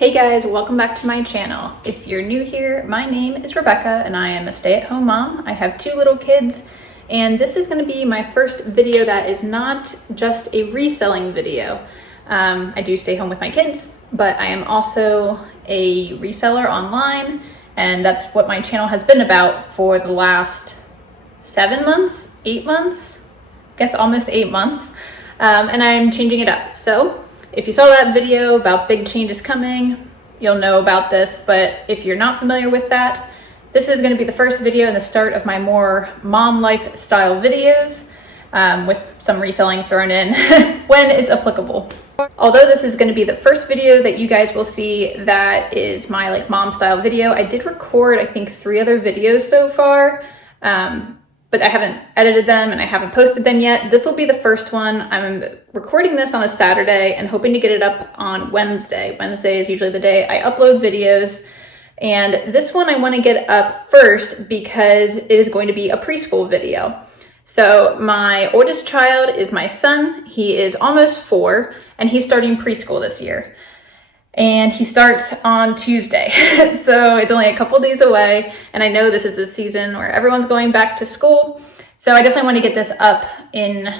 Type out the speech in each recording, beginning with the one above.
Hey guys, welcome back to my channel. If you're new here, my name is Rebecca and I am a stay-at-home mom. I have 2 little kids and this is going to be my first video that is not just a reselling video. I do stay home with my kids, but I am also a reseller online, and that's what my channel has been about for the last 7 months, 8 months, I guess almost 8 months, and I'm changing it up. So if you saw that video about big changes coming, you'll know about this, but if you're not familiar with that, this is going to be the first video and the start of my more mom lifestyle videos, with some reselling thrown in when it's applicable. Although this is going to be the first video that you guys will see that is my mom style video, I did record I think 3 other videos so far, but I haven't edited them and I haven't posted them yet. This will be the first one. I'm recording this on a Saturday and hoping to get it up on Wednesday. Wednesday is usually the day I upload videos. And this one I want to get up first because it is going to be a preschool video. So my oldest child is my son. He is almost 4 and he's starting preschool this year. And he starts on Tuesday. So it's only a couple days away. And I know this is the season where everyone's going back to school. So I definitely want to get this up in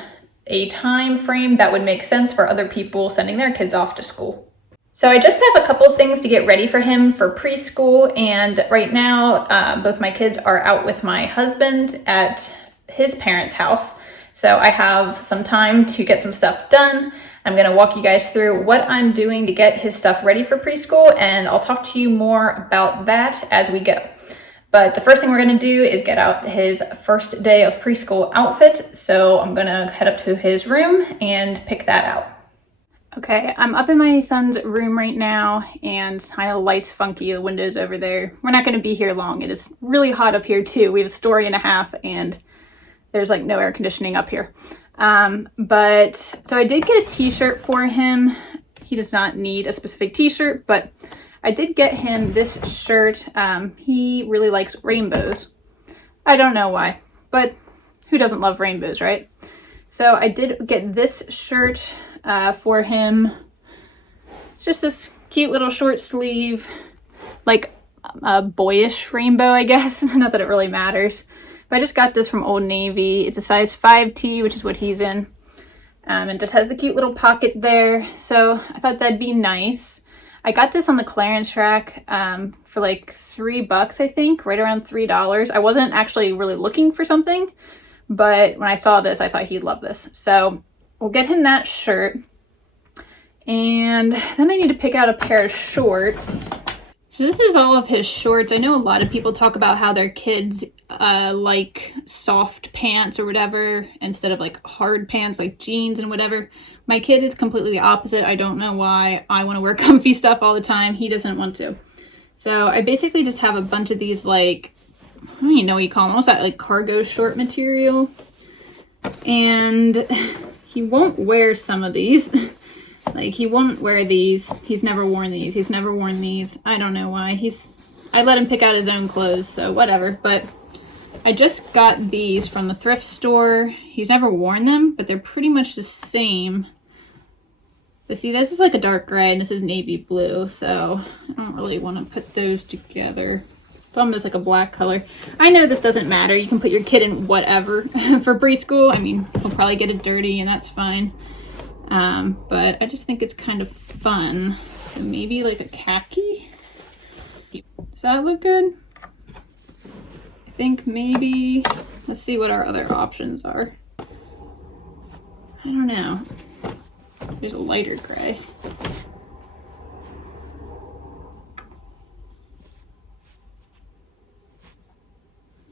a time frame that would make sense for other people sending their kids off to school. So I just have a couple things to get ready for him for preschool. And right now, both my kids are out with my husband at his parents' house. So I have some time to get some stuff done. I'm going to walk you guys through what I'm doing to get his stuff ready for preschool, and I'll talk to you more about that as we go. But the first thing we're going to do is get out his first day of preschool outfit. So I'm going to head up to his room and pick that out. Okay, I'm up in my son's room right now, and I know the light's funky, the window's over there. We're not going to be here long. It is really hot up here too. We have a story and a half, and there's no air conditioning up here. So I did get a t-shirt for him. He does not need a specific t-shirt, but I did get him this shirt. He really likes rainbows. I don't know why, but who doesn't love rainbows, right? So I did get this shirt for him. It's just this cute little short sleeve, a boyish rainbow, I guess. Not that it really matters. But I just got this from Old Navy. It's a size 5T, which is what he's in. And just has the cute little pocket there. So I thought that'd be nice. I got this on the clearance rack for $3, I think, right around $3. I wasn't actually really looking for something, but when I saw this, I thought he'd love this. So we'll get him that shirt. And then I need to pick out a pair of shorts. So this is all of his shorts. I know a lot of people talk about how their kids like soft pants or whatever instead of hard pants like jeans and whatever. My kid is completely the opposite. I don't know why. I want to wear comfy stuff all the time. He doesn't want to. So I basically just have a bunch of these I don't even know what you call them. Almost that cargo short material. And he won't wear some of these. He won't wear these. He's never worn these. He's never worn these. I don't know why. I let him pick out his own clothes, so whatever. But I just got these from the thrift store. He's never worn them, but they're pretty much the same. But see, this is a dark gray, and this is navy blue, so I don't really want to put those together. It's almost like a black color. I know this doesn't matter. You can put your kid in whatever for preschool. I mean, he'll probably get it dirty, and that's fine. But I just think it's kind of fun. So maybe a khaki? Does that look good? I think maybe, let's see what our other options are. I don't know. There's a lighter gray.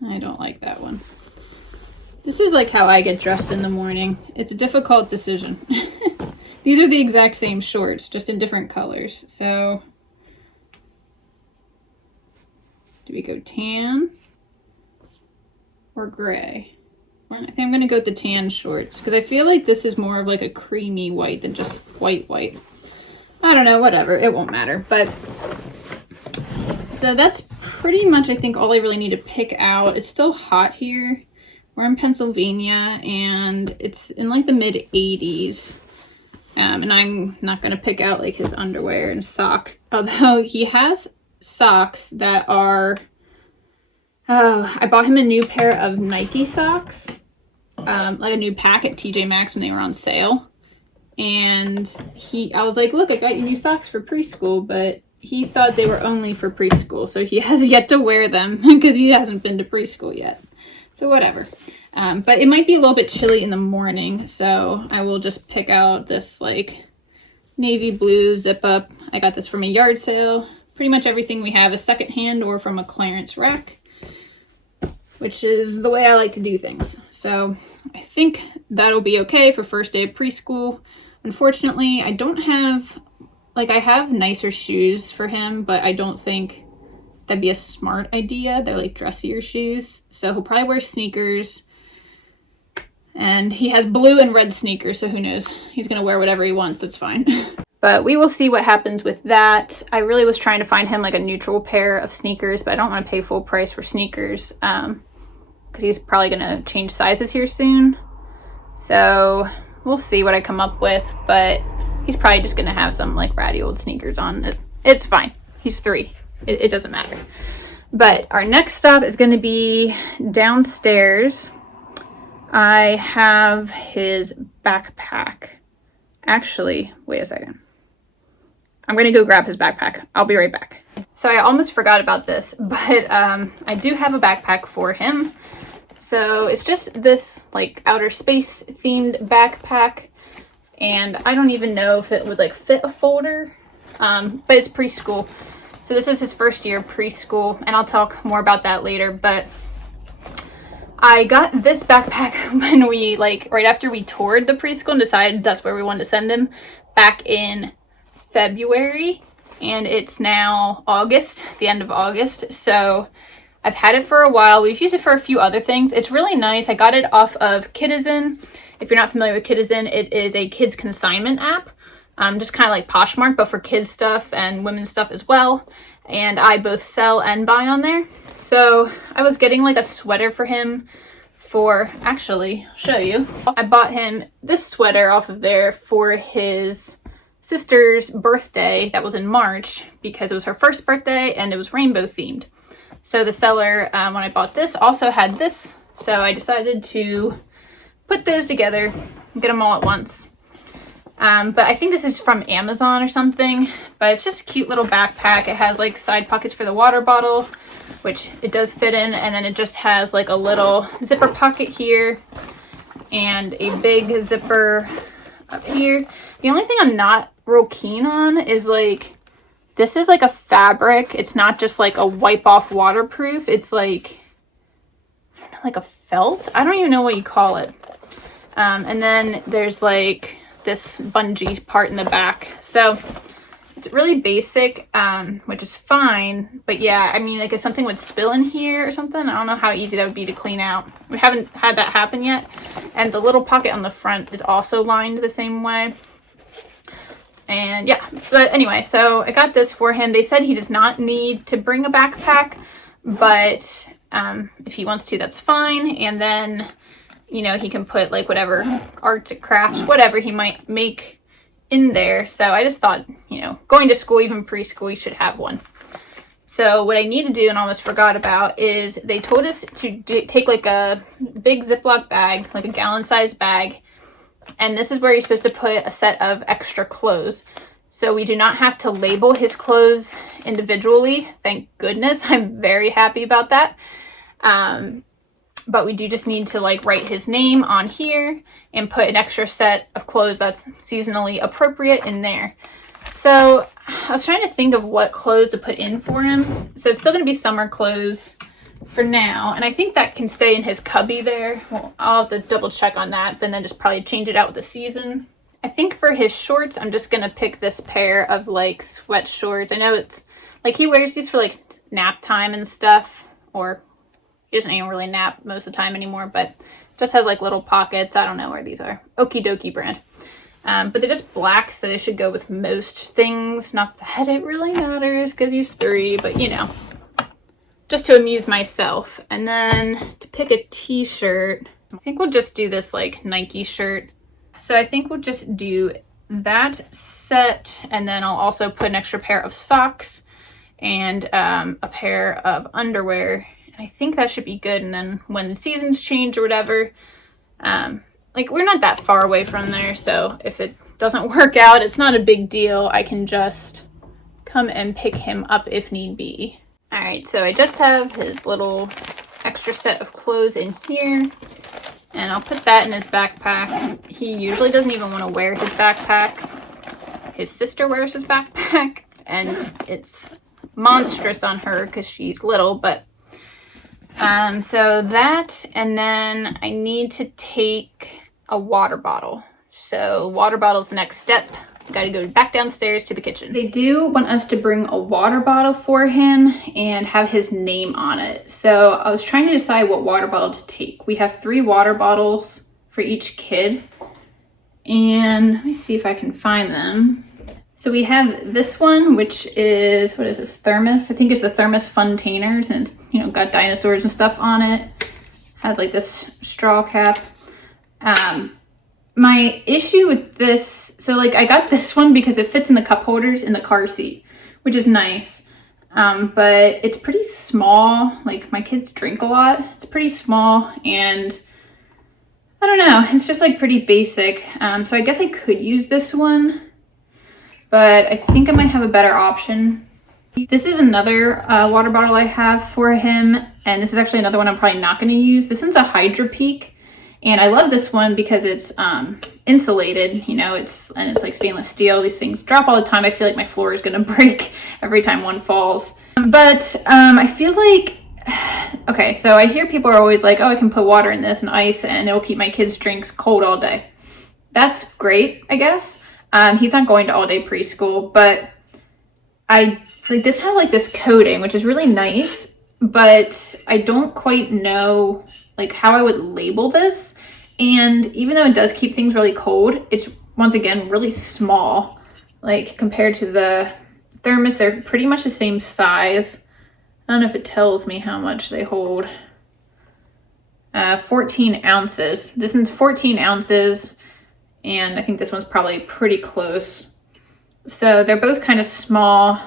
I don't like that one. This is how I get dressed in the morning. It's a difficult decision. These are the exact same shorts, just in different colors. So, do we go tan or gray? I think I'm going to go with the tan shorts because I feel like this is more of a creamy white than just white. I don't know, whatever. It won't matter. But so that's pretty much, I think, all I really need to pick out. It's still hot here. We're in Pennsylvania and it's in the mid 80s. And I'm not going to pick out like his underwear and socks, although he has socks that are, oh, I bought him a new pair of Nike socks, like a new pack at TJ Maxx when they were on sale. And I was like, look, I got you new socks for preschool, but he thought they were only for preschool. So he has yet to wear them because he hasn't been to preschool yet. So whatever. But it might be a little bit chilly in the morning. So I will just pick out this like navy blue zip up. I got this from a yard sale. Pretty much everything we have is secondhand or from a clearance rack, which is the way I like to do things. So I think that'll be okay for first day of preschool. Unfortunately, I don't have, like, I have nicer shoes for him, but I don't think that'd be a smart idea. They're like dressier shoes. So he'll probably wear sneakers. And he has blue and red sneakers, so who knows? He's going to wear whatever he wants. That's fine. But we will see what happens with that. I really was trying to find him like a neutral pair of sneakers, but I don't want to pay full price for sneakers because he's probably going to change sizes here soon. So we'll see what I come up with, but he's probably just going to have some like ratty old sneakers on. It's fine. He's 3. It doesn't matter. But our next stop is going to be downstairs. I have his backpack. Actually, wait a second. I'm going to go grab his backpack. I'll be right back. So I almost forgot about this, but I do have a backpack for him. So it's just this like outer space themed backpack, and I don't even know if it would like fit a folder, but it's preschool. So this is his first year of preschool, and I'll talk more about that later, but I got this backpack when we right after we toured the preschool and decided that's where we wanted to send him back in February, and it's now August, the end of August. So I've had it for a while. We've used it for a few other things. It's really nice. I got it off of Kidizen. If you're not familiar with Kidizen, it is a kids consignment app. Just kind of like Poshmark, but for kids stuff and women's stuff as well. And I both sell and buy on there. So I was getting like a sweater for him for, actually, I'll show you. I bought him this sweater off of there for his sister's birthday. That was in March because it was her first birthday and it was rainbow themed. So the seller, when I bought this, also had this. So I decided to put those together and get them all at once. But I think this is from Amazon or something. But it's just a cute little backpack. It has like side pockets for the water bottle, which it does fit in. And then it just has like a little zipper pocket here and a big zipper up here. The only thing I'm not real keen on is like, this is like a fabric. It's not just like a wipe off waterproof. It's like, I don't know, like a felt. I don't even know what you call it. And then there's like this bungee part in the back. So it's really basic, which is fine. But yeah, I mean, like if something would spill in here or something, I don't know how easy that would be to clean out. We haven't had that happen yet. And the little pocket on the front is also lined the same way. And yeah, but anyway, so I got this for him. They said he does not need to bring a backpack, but if he wants to, that's fine. And then, you know, he can put like whatever arts and crafts, whatever he might make in there. So I just thought, you know, going to school, even preschool, you should have one. So what I need to do, and almost forgot about, is they told us to take like a big Ziploc bag, like a gallon-sized bag, and this is where you're supposed to put a set of extra clothes. So we do not have to label his clothes individually. Thank goodness. I'm very happy about that. But we do just need to like write his name on here and put an extra set of clothes that's seasonally appropriate in there. So I was trying to think of what clothes to put in for him. So it's still going to be summer clothes for now. And I think that can stay in his cubby there. Well, I'll have to double check on that, but then just probably change it out with the season. I think for his shorts, I'm just going to pick this pair of like sweat shorts. I know it's like he wears these for like nap time and stuff, or he doesn't even really nap most of the time anymore, but just has like little pockets. I don't know where these are. Okie dokie brand. But they're just black, so they should go with most things. Not that it really matters because he's 3, but you know, just to amuse myself. And then to pick a t-shirt, I think we'll just do this like Nike shirt. So I think we'll just do that set, and then I'll also put an extra pair of socks and a pair of underwear. And I think that should be good. And then when the seasons change or whatever, like we're not that far away from there, so if it doesn't work out, it's not a big deal. I can just come and pick him up if need be. All right, so I just have his little extra set of clothes in here, and I'll put that in his backpack. He usually doesn't even want to wear his backpack. His sister wears his backpack, and it's monstrous on her because she's little, but so that, and then I need to take a water bottle. So water bottle's the next step. Got to go back downstairs to the kitchen. They do want us to bring a water bottle for him and have his name on it. So I was trying to decide what water bottle to take. We have 3 water bottles for each kid, and let me see if I can find them. So we have this one, which is, what is this, thermos? I think it's the thermos Funtainers, and it's, you know, got dinosaurs and stuff on it. Has like this straw cap. My issue with this, so like I got this one because it fits in the cup holders in the car seat, which is nice. But it's pretty small. Like my kids drink a lot. It's pretty small, and I don't know. It's just like pretty basic. So I guess I could use this one, but I think I might have a better option. This is another water bottle I have for him, and this is actually another one I'm probably not going to use. This one's a Hydro Peak, and I love this one because it's insulated, you know, it's like stainless steel. These things drop all the time. I feel like my floor is going to break every time one falls. But I feel like, okay, so I hear people are always like, oh, I can put water in this and ice and it'll keep my kids' drinks cold all day. That's great, I guess. He's not going to all day preschool, but I like this has like this coating, which is really nice, but I don't quite know like how I would label this. And even though it does keep things really cold, it's once again really small. Like compared to the thermos, they're pretty much the same size. I don't know if it tells me how much they hold. 14 ounces. This one's 14 ounces, and I think this one's probably pretty close. So they're both kind of small.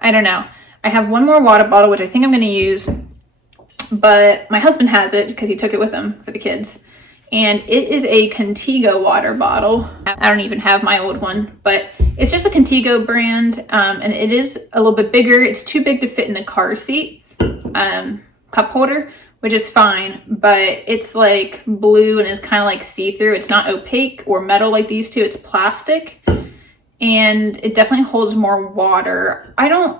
I don't know. I have one more water bottle, which I think I'm going to use, but my husband has it because he took it with him for the kids. And it is a Contigo water bottle. I don't even have my old one, but it's just a Contigo brand, and it is a little bit bigger. It's too big to fit in the car seat cup holder, which is fine, but it's like blue and is kind of like see-through. It's not opaque or metal like these two. It's plastic, and it definitely holds more water.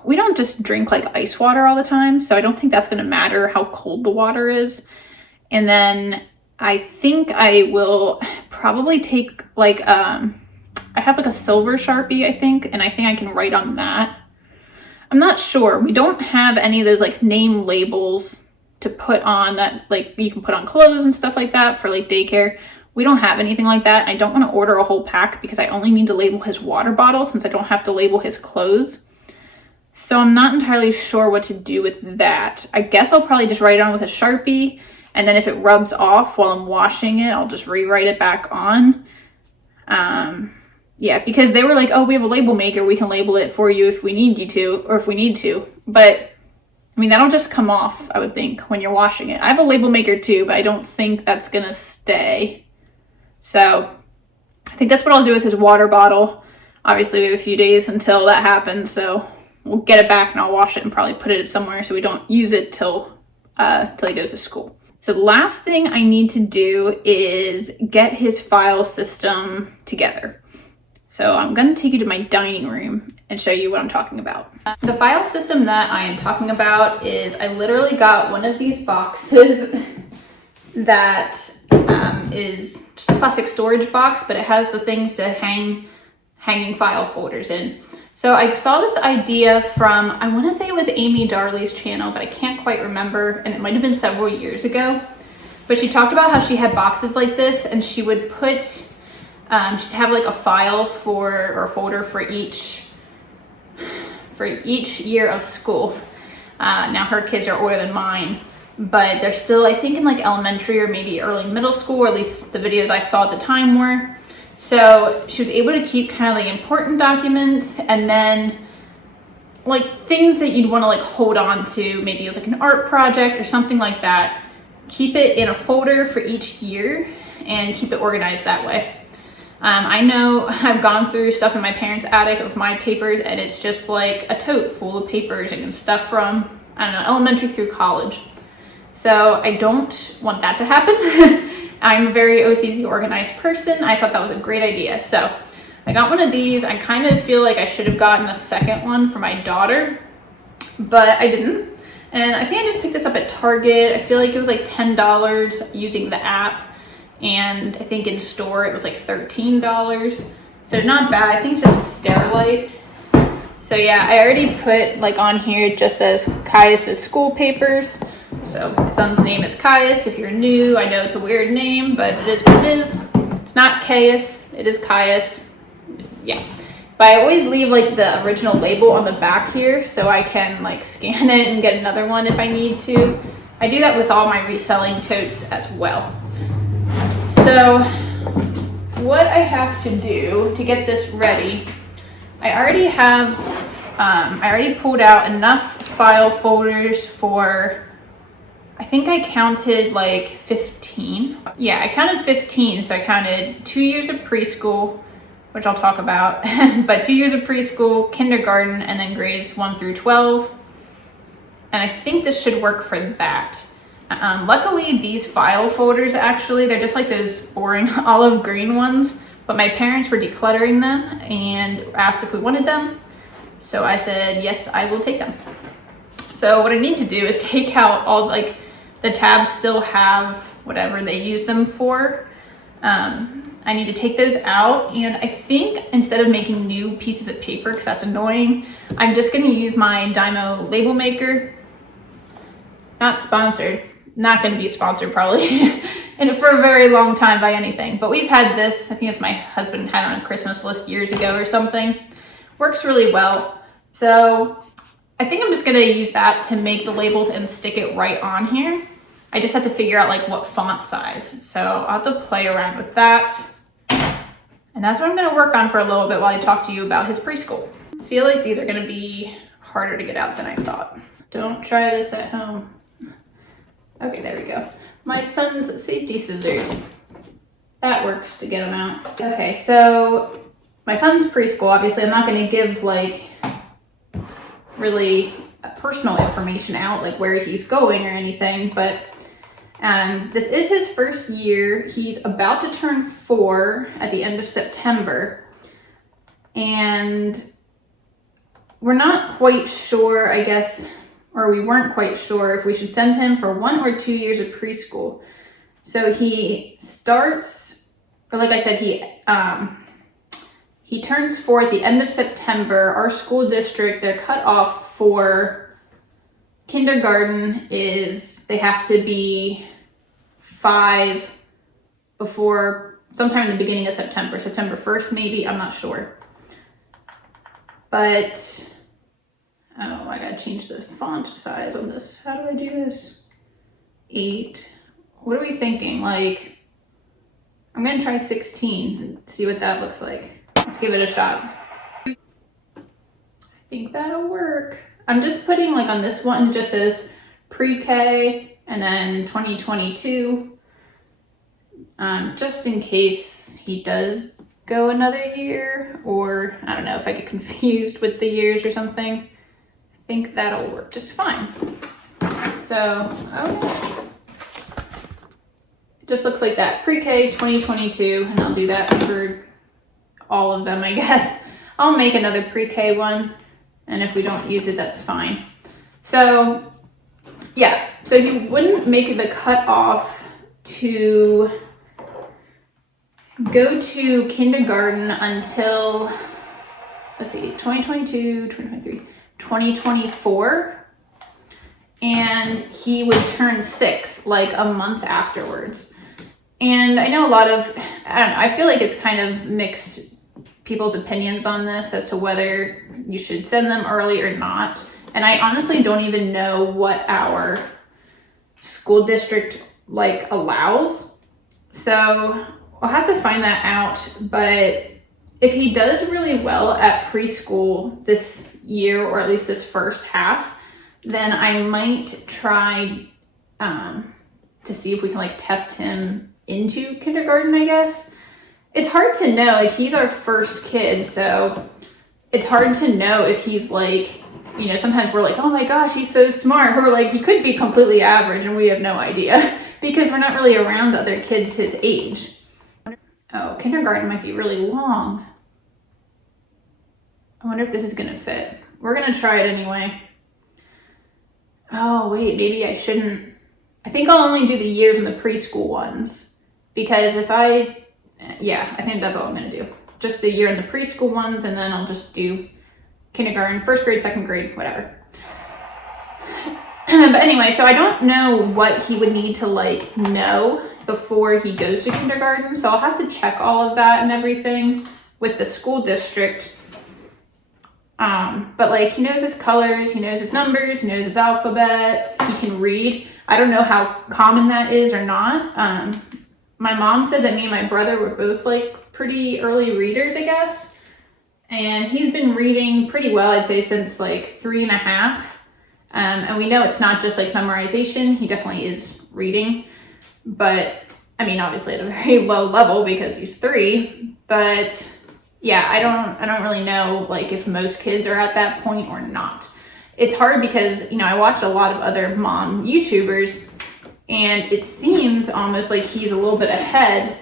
We don't just drink like ice water all the time, so I don't think that's going to matter how cold the water is. And then I think I will probably take like, I have like a silver Sharpie, I think, and I think I can write on that. I'm not sure. We don't have any of those like name labels to put on that, like you can put on clothes and stuff like that for like daycare. We don't have anything like that. I don't want to order a whole pack because I only need to label his water bottle since I don't have to label his clothes. So I'm not entirely sure what to do with that. I guess I'll probably just write it on with a Sharpie, and then if it rubs off while I'm washing it, I'll just rewrite it back on. Yeah, because they were like, oh, we have a label maker. We can label it for you if we need you to, or if we need to. But I mean, that'll just come off, I would think, when you're washing it. I have a label maker too, but I don't think that's gonna stay. So I think that's what I'll do with his water bottle. Obviously, we have a few days until that happens, so we'll get it back and I'll wash it and probably put it somewhere so we don't use it till he goes to school. So the last thing I need to do is get his file system together. So I'm going to take you to my dining room and show you what I'm talking about. The file system that I am talking about is, I literally got one of these boxes that is just a plastic storage box, but it has the things to hanging file folders in. So I saw this idea from, I want to say it was Amy Darley's channel, but I can't quite remember, and it might have been several years ago. But she talked about how she had boxes like this, and she would put, she'd have like a file or a folder for each year of school. Now her kids are older than mine, but they're still, I think, in like elementary or maybe early middle school, or at least the videos I saw at the time were. So she was able to keep kind of like important documents, and then like things that you'd want to like hold on to, maybe it was like an art project or something like that, keep it in a folder for each year and keep it organized that way. I know I've gone through stuff in my parents' attic of my papers, and it's just like a tote full of papers and stuff from, I don't know, elementary through college. So I don't want that to happen. I'm a very OCD organized person. I thought that was a great idea. So I got one of these. I kind of feel like I should have gotten a second one for my daughter, but I didn't. And I think I just picked this up at Target. I feel like it was like $10 using the app. And I think in store it was like $13. So not bad. I think it's just Sterilite. So yeah, I already put like on here, it just says Caius' school papers. So my son's name is Caius. If you're new, I know it's a weird name, but it is what it is. It's not Caius, it is Caius. Yeah. But I always leave like the original label on the back here so I can like scan it and get another one if I need to. I do that with all my reselling totes as well. So what I have to do to get this ready, I already pulled out enough file folders for, I think I counted like 15. Yeah, I counted 15. So I counted 2 years of preschool, which I'll talk about, but 2 years of preschool, kindergarten, and then grades 1 through 12. And I think this should work for that. Luckily, these file folders, actually, they're just like those boring olive green ones, but my parents were decluttering them and asked if we wanted them. So I said, yes, I will take them. So what I need to do is take out all, like, the tabs still have whatever they use them for. I need to take those out, and I think instead of making new pieces of paper, because that's annoying, I'm just going to use my Dymo label maker. Not sponsored. Not going to be sponsored probably and for a very long time by anything, but we've had this. I think it's my husband had on a Christmas list years ago or something. Works really well. So I think I'm just going to use that to make the labels and stick it right on here. I just have to figure out like what font size. So I'll have to play around with that. And that's what I'm going to work on for a little bit while I talk to you about his preschool. I feel like these are going to be harder to get out than I thought. Don't try this at home. Okay, there we go. My son's safety scissors. That works to get them out. Okay, so my son's preschool, obviously I'm not going to give like really personal information out, like where he's going or anything, but this is his first year. He's about to turn 4 at the end of September, and we're not quite sure, I guess, or we weren't quite sure if we should send him for 1 or 2 years of preschool. So he starts, or like I said, he turns 4 at the end of September. Our school district, the cutoff for kindergarten is they have to be 5 before sometime in the beginning of September, September 1st maybe, I'm not sure. But oh, I gotta change the font size on this. How do I do this? 8. What are we thinking? Like, I'm gonna try 16 and see what that looks like. Let's give it a shot. I think that'll work. I'm just putting like on this one, just as pre-K and then 2022, just in case he does go another year, or I don't know if I get confused with the years or something. I think that'll work just fine. So, it just looks like that. Pre-K 2022, and I'll do that for all of them, I guess. I'll make another pre-K one, and if we don't use it, that's fine. So, yeah. So you wouldn't make the cutoff to go to kindergarten until, let's see, 2022, 2023, 2024. And he would turn 6 like a month afterwards. And I know a lot of, I don't know, I feel like it's kind of mixed people's opinions on this as to whether you should send them early or not. And I honestly don't even know what our school district like allows. So I'll have to find that out, but if he does really well at preschool this year, or at least this first half, then I might try to see if we can like test him into kindergarten, I guess. It's hard to know, like he's our first kid, so it's hard to know if he's like, you know, sometimes we're like, oh my gosh, he's so smart. Or like, he could be completely average and we have no idea because we're not really around other kids his age. Oh, kindergarten might be really long. I wonder if this is gonna fit. We're gonna try it anyway. Oh wait, maybe I shouldn't. I think I'll only do the years in the preschool ones because if I think that's all I'm gonna do. Just the year in the preschool ones, and then I'll just do kindergarten, first grade, second grade, whatever. But anyway, so I don't know what he would need to like know before he goes to kindergarten. So I'll have to check all of that and everything with the school district. But like he knows his colors, he knows his numbers, he knows his alphabet, he can read. I don't know how common that is or not. My mom said that me and my brother were both like pretty early readers, I guess. And he's been reading pretty well, I'd say, since like 3.5. And we know it's not just like memorization. He definitely is reading, but I mean, obviously at a very low level because he's 3, but yeah, I don't really know like if most kids are at that point or not. It's hard because, you know, I watch a lot of other mom YouTubers and it seems almost like he's a little bit ahead.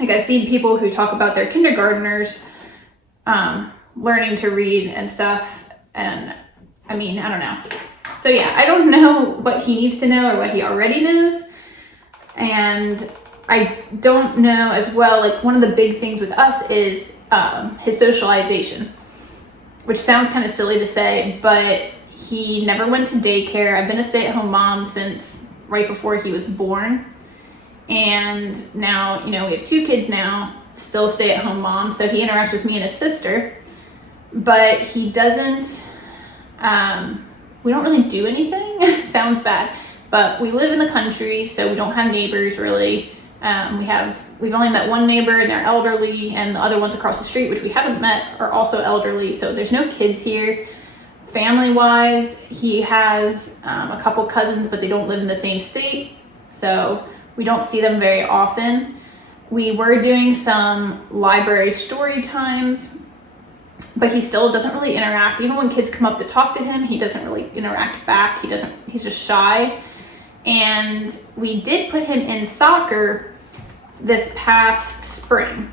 Like I've seen people who talk about their kindergartners learning to read and stuff. And I mean, I don't know. So yeah, I don't know what he needs to know or what he already knows. And I don't know as well, like one of the big things with us is his socialization, which sounds kind of silly to say, but he never went to daycare. I've been a stay-at-home mom since right before he was born. And now, you know, we have 2 kids now, still stay-at-home mom. So he interacts with me and his sister, but he doesn't, we don't really do anything. Sounds bad, but we live in the country, so we don't have neighbors really. We've only met one neighbor and they're elderly, and the other ones across the street, which we haven't met, are also elderly. So there's no kids here. Family-wise, he has a couple cousins, but they don't live in the same state. So we don't see them very often. We were doing some library story times, but he still doesn't really interact. Even when kids come up to talk to him, he doesn't really interact back. He's just shy. And we did put him in soccer this past spring.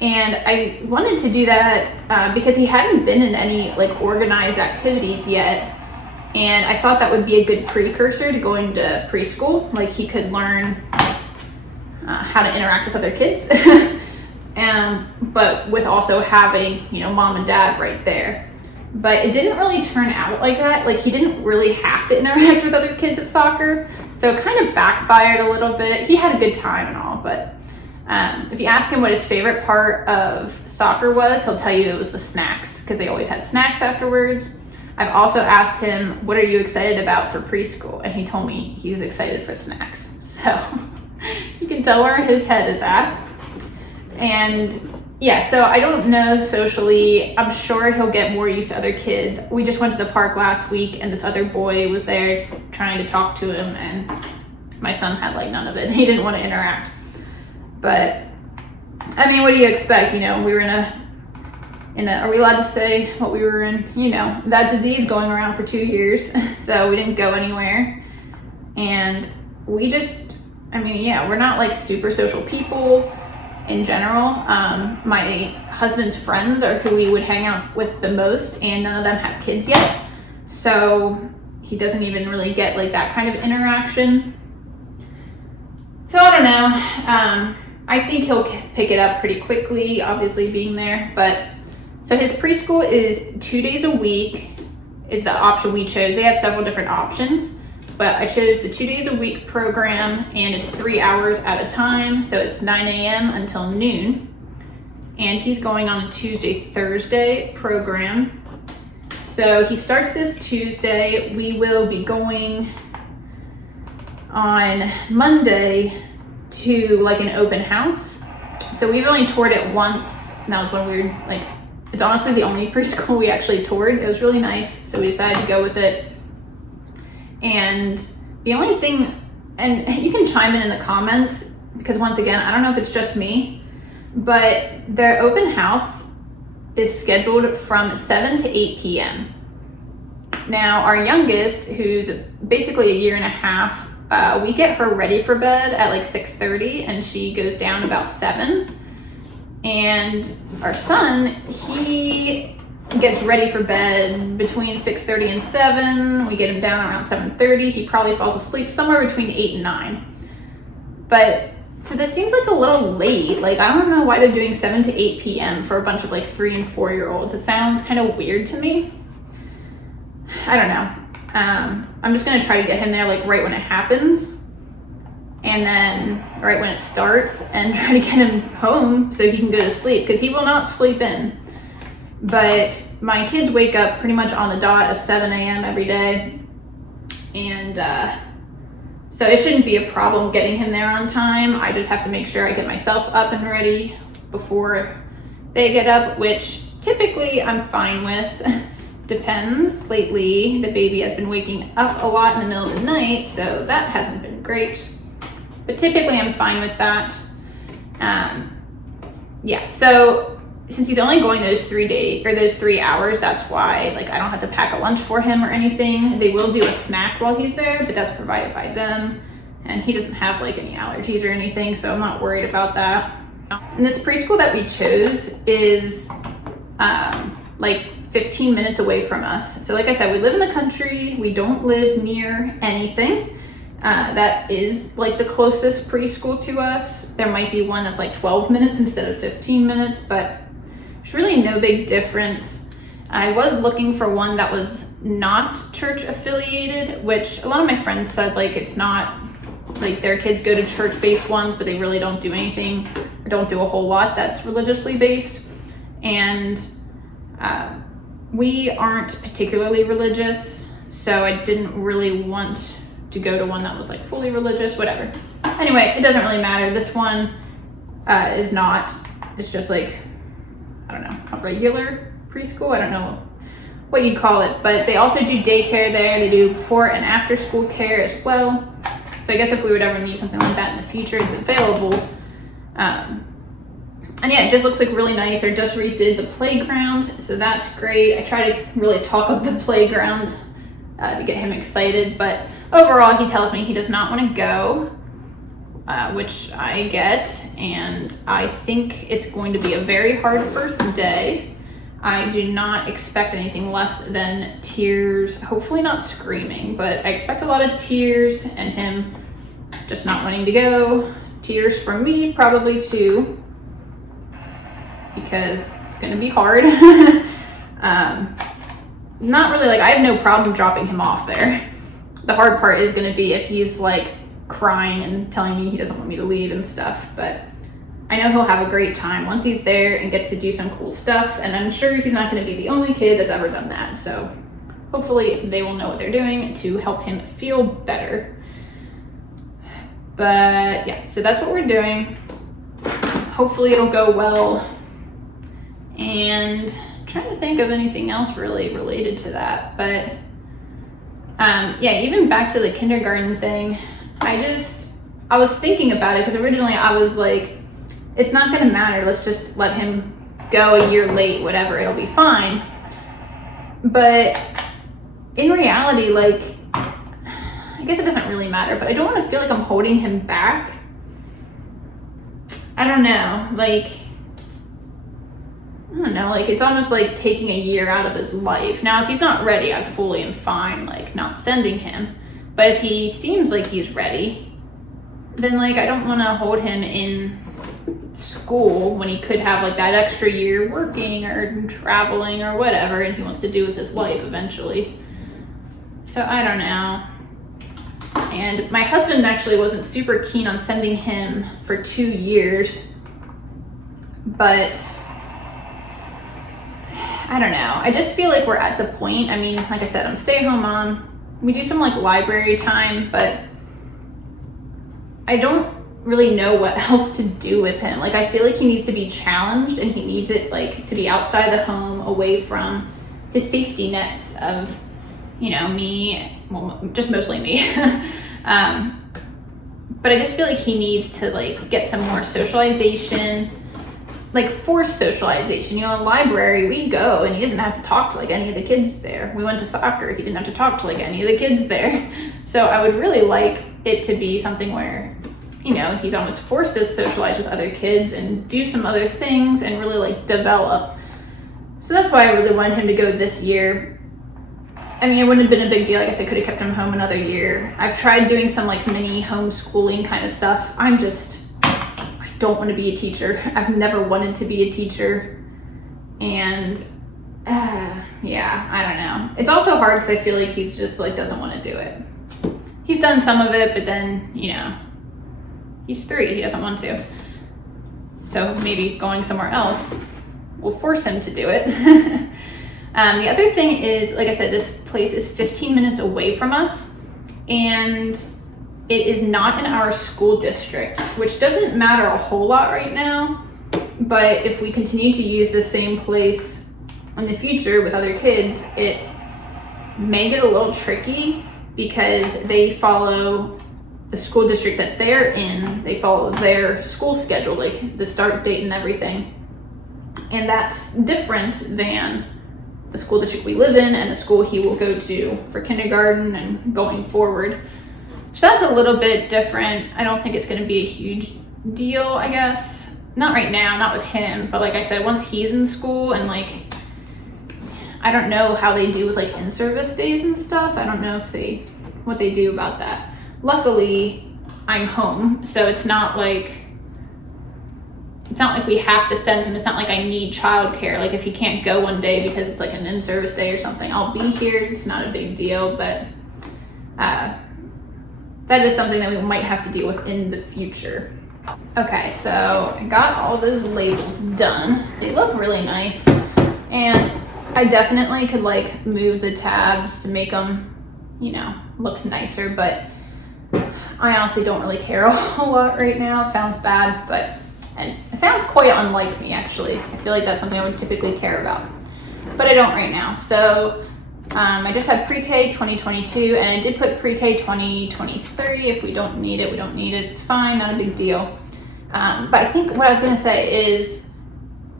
And I wanted to do that because he hadn't been in any like organized activities yet. And I thought that would be a good precursor to going to preschool. Like he could learn how to interact with other kids. But with also having, you know, mom and dad right there. But it didn't really turn out like that. Like he didn't really have to interact with other kids at soccer. So it kind of backfired a little bit. He had a good time and all, but if you ask him what his favorite part of soccer was, he'll tell you it was the snacks, because they always had snacks afterwards. I've also asked him, what are you excited about for preschool? And he told me he's excited for snacks. So you can tell where his head is at. And yeah, so I don't know socially. I'm sure he'll get more used to other kids. We just went to the park last week and this other boy was there trying to talk to him, and my son had like none of it. He didn't want to interact. But I mean, what do you expect? You know, we were in a, are we allowed to say what we were in? You know, that disease going around for 2 years. So we didn't go anywhere. And we just, I mean, yeah, we're not like super social people in general. My husband's friends are who we would hang out with the most, and none of them have kids yet. So he doesn't even really get like that kind of interaction. So I don't know. I think he'll pick it up pretty quickly, obviously being there. But so his preschool is 2 days a week is the option we chose. They have several different options, but I chose the 2 days a week program, and it's 3 hours at a time. So it's 9 a.m. until noon. And he's going on a Tuesday, Thursday program. So he starts this Tuesday. We will be going on Monday to like an open house. So we've only toured it once, and that was when we were like, it's honestly the only preschool we actually toured. It was really nice, so we decided to go with it. And the only thing, and you can chime in the comments, because once again, I don't know if it's just me, but their open house is scheduled from 7 to 8 p.m. Now, our youngest, who's basically a year and a half, we get her ready for bed at like 6:30, and she goes down about 7. And our son, he gets ready for bed between 6:30 and 7. We get him down around 7:30. He probably falls asleep somewhere between 8 and 9. But so that seems like a little late. Like, I don't know why they're doing 7 to 8 p.m. for a bunch of like 3 and 4-year-olds. It sounds kind of weird to me. I don't know. I'm just gonna try to get him there like right when it happens, and then right when it starts, and try to get him home so he can go to sleep, because he will not sleep in. But my kids wake up pretty much on the dot of 7 a.m. every day, and so it shouldn't be a problem getting him there on time. I just have to make sure I get myself up and ready before they get up, which typically I'm fine with. Depends. Lately, the baby has been waking up a lot in the middle of the night, so that hasn't been great. But typically, I'm fine with that. Yeah, so since he's only going those 3 hours, that's why like I don't have to pack a lunch for him or anything. They will do a snack while he's there, but that's provided by them, and he doesn't have like any allergies or anything, so I'm not worried about that. And this preschool that we chose is like 15 minutes away from us. So like I said, we live in the country. We don't live near anything. That is like the closest preschool to us. There might be one that's like 12 minutes instead of 15 minutes, but there's really no big difference. I was looking for one that was not church affiliated, which a lot of my friends said like it's not, like their kids go to church-based ones, but they really don't do anything or don't do a whole lot that's religiously based. And we aren't particularly religious, so I didn't really want to go to one that was like fully religious, whatever. Anyway, it doesn't really matter. This one is not. It's just like, I don't know, a regular preschool. I don't know what you'd call it, but they also do daycare there. They do before and after school care as well. So I guess if we would ever need something like that in the future, it's available. And yeah, it just looks like really nice. They just redid the playground, so that's great. I try to really talk up the playground to get him excited, but overall he tells me he does not want to go, which I get, and I think it's going to be a very hard first day. I do not expect anything less than tears, hopefully not screaming, but I expect a lot of tears and him just not wanting to go. Tears from me probably too, because it's going to be hard. Not really, like I have no problem dropping him off there. The hard part is going to be if he's like crying and telling me he doesn't want me to leave and stuff, but I know he'll have a great time once he's there and gets to do some cool stuff, and I'm sure he's not going to be the only kid that's ever done that, so hopefully they will know what they're doing to help him feel better. But yeah, so that's what we're doing. Hopefully it'll go well. And I'm trying to think of anything else really related to that, but yeah, even back to the kindergarten thing, I was thinking about it, because originally I was like, it's not going to matter, let's just let him go a year late, whatever, it'll be fine. But in reality, like, I guess it doesn't really matter, but I don't want to feel like I'm holding him back. I don't know, like, I don't know, like it's almost like taking a year out of his life. Now, if he's not ready, I fully am fine, like not sending him. But if he seems like he's ready, then like I don't want to hold him in school when he could have like that extra year working or traveling or whatever, and he wants to do with his life eventually. So I don't know. And my husband actually wasn't super keen on sending him for 2 years, but I don't know. I just feel like we're at the point. I mean, like I said, I'm a stay-at-home mom. We do some like library time, but I don't really know what else to do with him. Like, I feel like he needs to be challenged, and he needs it like to be outside the home, away from his safety nets of, you know, me, well, just mostly me. But I just feel like he needs to like get some more socialization, like forced socialization. You know, a library, we go and he doesn't have to talk to like any of the kids there. We went to soccer, he didn't have to talk to like any of the kids there. So I would really like it to be something where, you know, he's almost forced to socialize with other kids and do some other things and really like develop. So that's why I really wanted him to go this year. I mean, it wouldn't have been a big deal. I guess I could have kept him home another year. I've tried doing some like mini homeschooling kind of stuff. I don't want to be a teacher. I've never wanted to be a teacher. And yeah, I don't know. It's also hard because I feel like he's just like doesn't want to do it. He's done some of it, but then, you know, he's 3, he doesn't want to. So maybe going somewhere else will force him to do it. The other thing is, like I said, this place is 15 minutes away from us, and it is not in our school district, which doesn't matter a whole lot right now. But if we continue to use the same place in the future with other kids, it may get a little tricky because they follow the school district that they're in. They follow their school schedule, like the start date and everything. And that's different than the school district we live in and the school he will go to for kindergarten and going forward. So that's a little bit different. I don't think it's going to be a huge deal, I guess. Not right now, not with him, but like I said, once he's in school, and like, I don't know how they do with like in-service days and stuff. I don't know what they do about that. Luckily, I'm home, so it's not like we have to send him. It's not like I need childcare. Like if he can't go one day because it's like an in-service day or something, I'll be here. It's not a big deal, but that is something that we might have to deal with in the future. Okay, so I got all those labels done. They look really nice, and I definitely could like move the tabs to make them, you know, look nicer, but I honestly don't really care a whole lot right now. Sounds bad, and it sounds quite unlike me, actually. I feel like that's something I would typically care about, but I don't right now. So I just had pre-K 2022, and I did put pre-K 2023. If we don't need it, we don't need it. It's fine, not a big deal. But I think what I was gonna say is,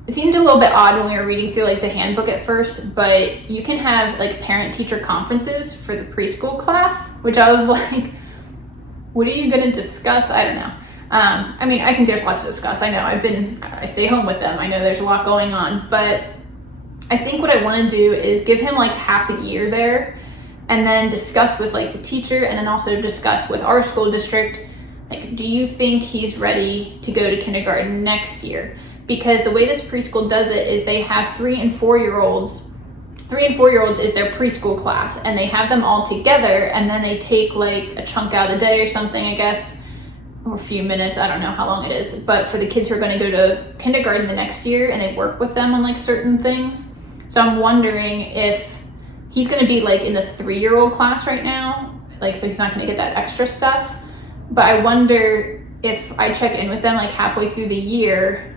it seemed a little bit odd when we were reading through like the handbook at first, but you can have like parent-teacher conferences for the preschool class, which I was like, what are you gonna discuss? I don't know. I mean, I think there's lots to discuss. I know I stay home with them. I know there's a lot going on, but I think what I want to do is give him like half a year there, and then discuss with like the teacher, and then also discuss with our school district, like, do you think he's ready to go to kindergarten next year? Because the way this preschool does it is they have 3 and 4-year-olds. 3 and 4-year-olds is their preschool class, and they have them all together, and then they take like a chunk out of the day or something, I guess, or a few minutes, I don't know how long it is, but for the kids who are going to go to kindergarten the next year, and they work with them on like certain things. So I'm wondering if he's going to be like in the 3-year-old class right now, like, so he's not going to get that extra stuff. But I wonder if I check in with them like halfway through the year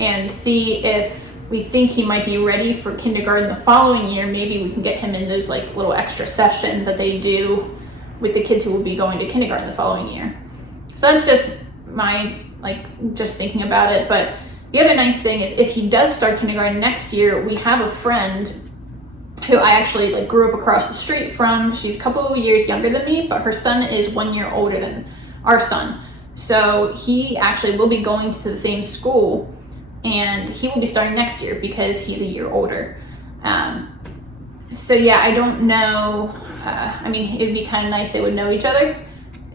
and see if we think he might be ready for kindergarten the following year. Maybe we can get him in those like little extra sessions that they do with the kids who will be going to kindergarten the following year. So that's just my, like, just thinking about it. But the other nice thing is, if he does start kindergarten next year, we have a friend who I actually like grew up across the street from. She's a couple of years younger than me, but her son is 1 year older than our son. So he actually will be going to the same school, and he will be starting next year because he's a year older. So yeah, I don't know. I mean, it would be kind of nice they would know each other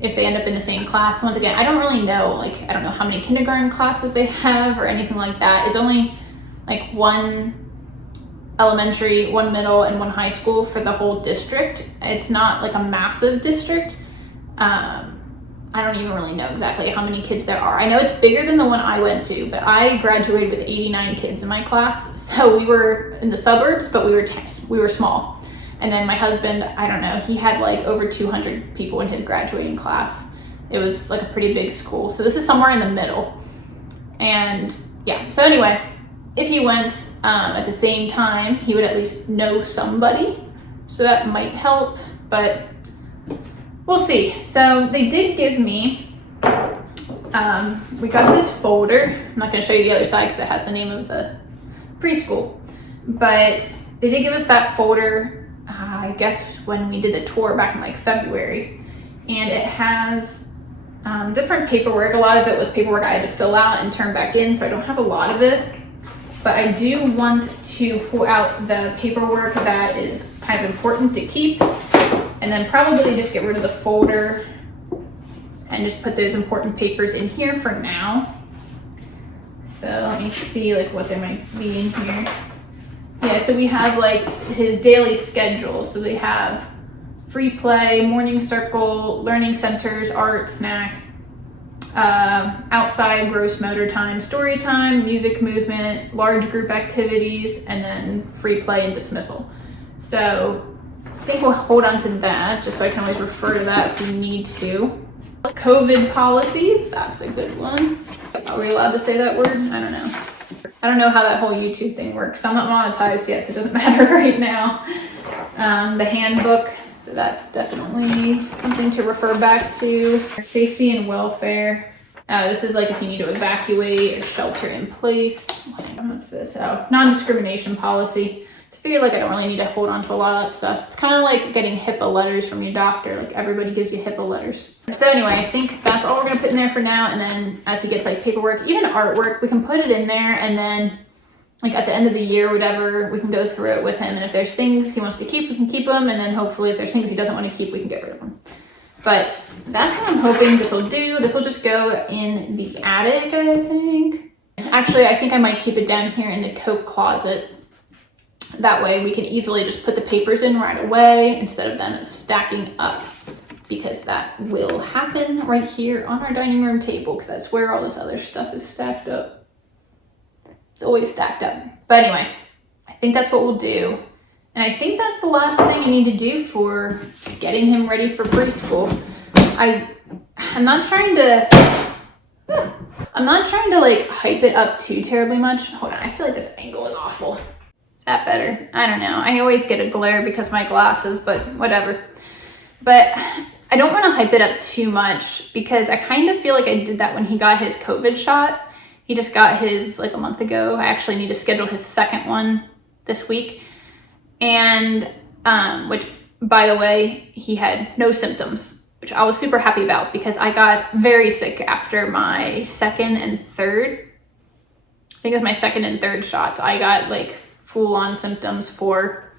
if they end up in the same class. Once again, I don't really know, like, I don't know how many kindergarten classes they have or anything like that. It's only like 1 elementary, 1 middle, and 1 high school for the whole district. It's not like a massive district. I don't even really know exactly how many kids there are. I know it's bigger than the one I went to, but I graduated with 89 kids in my class. So we were in the suburbs, but we were small. And then my husband, I don't know, he had like over 200 people in his graduating class. It was like a pretty big school. So this is somewhere in the middle. And yeah, so anyway, if he went at the same time, he would at least know somebody. So that might help, but we'll see. So they did give me, we got this folder. I'm not gonna show you the other side because it has the name of the preschool, but they did give us that folder, I guess when we did the tour back in like February, and it has different paperwork. A lot of it was paperwork I had to fill out and turn back in, so I don't have a lot of it, but I do want to pull out the paperwork that is kind of important to keep, and then probably just get rid of the folder and just put those important papers in here for now. So let me see like what there might be in here. Yeah, so we have like his daily schedule. So they have free play, morning circle, learning centers, art, snack, outside gross motor time, story time, music movement, large group activities, and then free play and dismissal. So I think we'll hold on to that just so I can always refer to that if we need to. COVID policies, that's a good one. Are we allowed to say that word? I don't know. I don't know how that whole YouTube thing works. I'm not monetized yet, so it doesn't matter right now. The handbook, so that's definitely something to refer back to. Safety and welfare. This is like if you need to evacuate or shelter in place. What's this? Oh, non-discrimination policy. I figure like I don't really need to hold on to a lot of that stuff. It's kind of like getting HIPAA letters from your doctor. Like everybody gives you HIPAA letters. So anyway, I think that's all we're gonna put in there for now. And then as he gets like paperwork, even artwork, we can put it in there. And then like at the end of the year, whatever, we can go through it with him. And if there's things he wants to keep, we can keep them. And then hopefully if there's things he doesn't want to keep, we can get rid of them. But that's what I'm hoping this will do. This will just go in the attic, I think. Actually, I think I might keep it down here in the coat closet. That way we can easily just put the papers in right away instead of them stacking up, because that will happen right here on our dining room table because that's where all this other stuff is stacked up. It's always stacked up. But anyway, I think that's what we'll do. And I think that's the last thing I need to do for getting him ready for preschool. I'm not trying to like hype it up too terribly much. Hold on, I feel like this angle is awful. That better? I don't know. I always get a glare because of my glasses, but whatever. But I don't want to hype it up too much because I kind of feel like I did that when he got his COVID shot. He just got his like a month ago. I actually need to schedule his second one this week. And which, by the way, he had no symptoms, which I was super happy about because I got very sick after my second and third. I think it was my second and third shots. I got like full-on symptoms for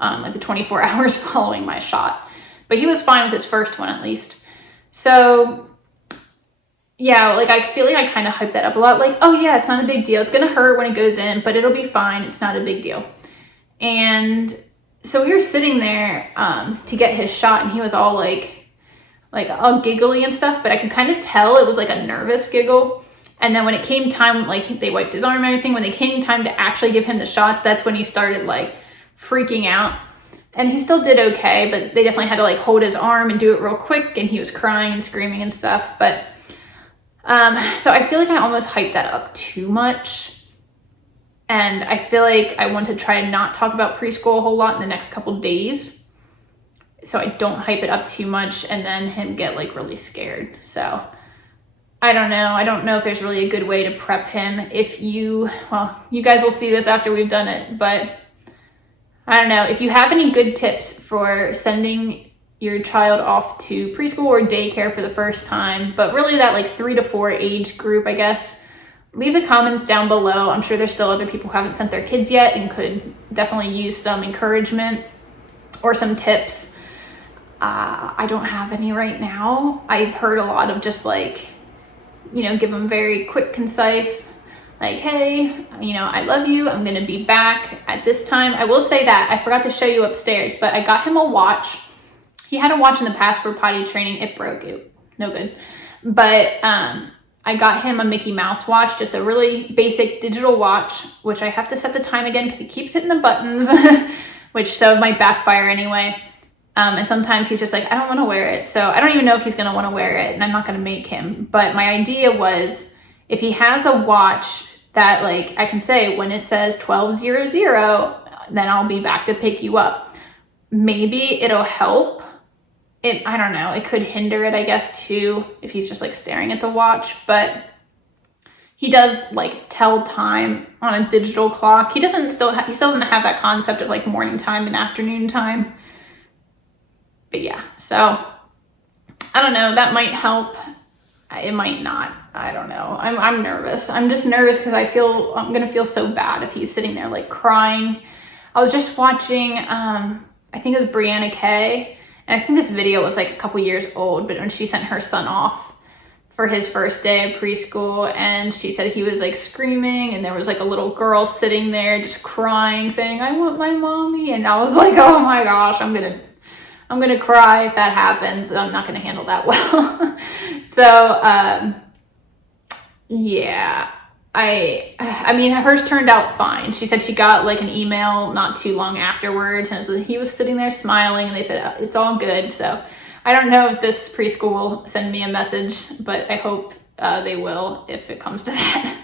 like the 24 hours following my shot. But he was fine with his first one at least. So yeah, like I feel like I kind of hyped that up a lot. Like, oh yeah, it's not a big deal. It's gonna hurt when it goes in, but it'll be fine. It's not a big deal. And so we were sitting there to get his shot, and he was all like all giggly and stuff, but I could kind of tell it was like a nervous giggle. And then when it came time, like they wiped his arm and everything, when it came time to actually give him the shot, that's when he started like freaking out. And he still did okay, but they definitely had to like hold his arm and do it real quick, and he was crying and screaming and stuff. But so I feel like I almost hyped that up too much. And I feel like I want to try and not talk about preschool a whole lot in the next couple days, so I don't hype it up too much and then him get like really scared. So I don't know if there's really a good way to prep him. You guys will see this after we've done it, but I don't know. If you have any good tips for sending your child off to preschool or daycare for the first time, but really that like 3 to 4 age group, I guess, leave the comments down below. I'm sure there's still other people who haven't sent their kids yet and could definitely use some encouragement or some tips. I don't have any right now. I've heard a lot of just like, give them very quick, concise, like, hey, I love you. I'm going to be back at this time. I will say that I forgot to show you upstairs, but I got him a watch. He had a watch in the past for potty training. It broke. No good. But I got him a Mickey Mouse watch, just a really basic digital watch, which I have to set the time again because he keeps hitting the buttons, which so might backfire anyway. And sometimes he's just like, I don't want to wear it. So I don't even know if he's going to want to wear it, and I'm not going to make him. But my idea was, if he has a watch that like I can say when it says 12:00, then I'll be back to pick you up. Maybe it'll help. I don't know. It could hinder it, I guess, too, if he's just like staring at the watch. But he does like tell time on a digital clock. He still doesn't have that concept of like morning time and afternoon time. But yeah, so I don't know. That might help. It might not. I don't know. I'm nervous. I'm just nervous because I'm gonna feel so bad if he's sitting there like crying. I was just watching, I think it was Brianna Kay, and I think this video was like a couple years old, but when she sent her son off for his first day of preschool, and she said he was like screaming, and there was like a little girl sitting there just crying, saying, I want my mommy. And I was like, oh my gosh, I'm gonna cry if that happens. I'm not gonna handle that well. So, yeah, I mean, hers turned out fine. She said she got like an email not too long afterwards, and he was sitting there smiling, and they said, it's all good. So I don't know if this preschool will send me a message, but I hope they will if it comes to that.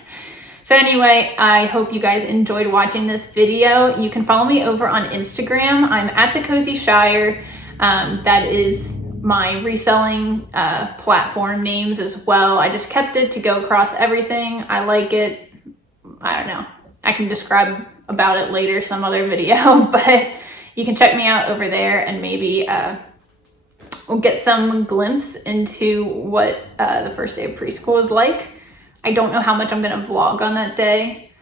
So anyway, I hope you guys enjoyed watching this video. You can follow me over on Instagram. I'm at TheCozyShire. That is my reselling platform names as well. I just kept it to go across everything. I like it. I don't know. I can describe about it later some other video, but you can check me out over there, and maybe we'll get some glimpse into what the first day of preschool is like. I don't know how much I'm going to vlog on that day,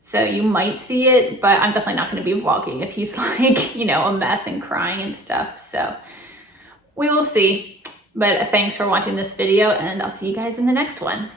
so you might see it, but I'm definitely not going to be vlogging if he's like, you know, a mess and crying and stuff. So we will see. But thanks for watching this video, and I'll see you guys in the next one.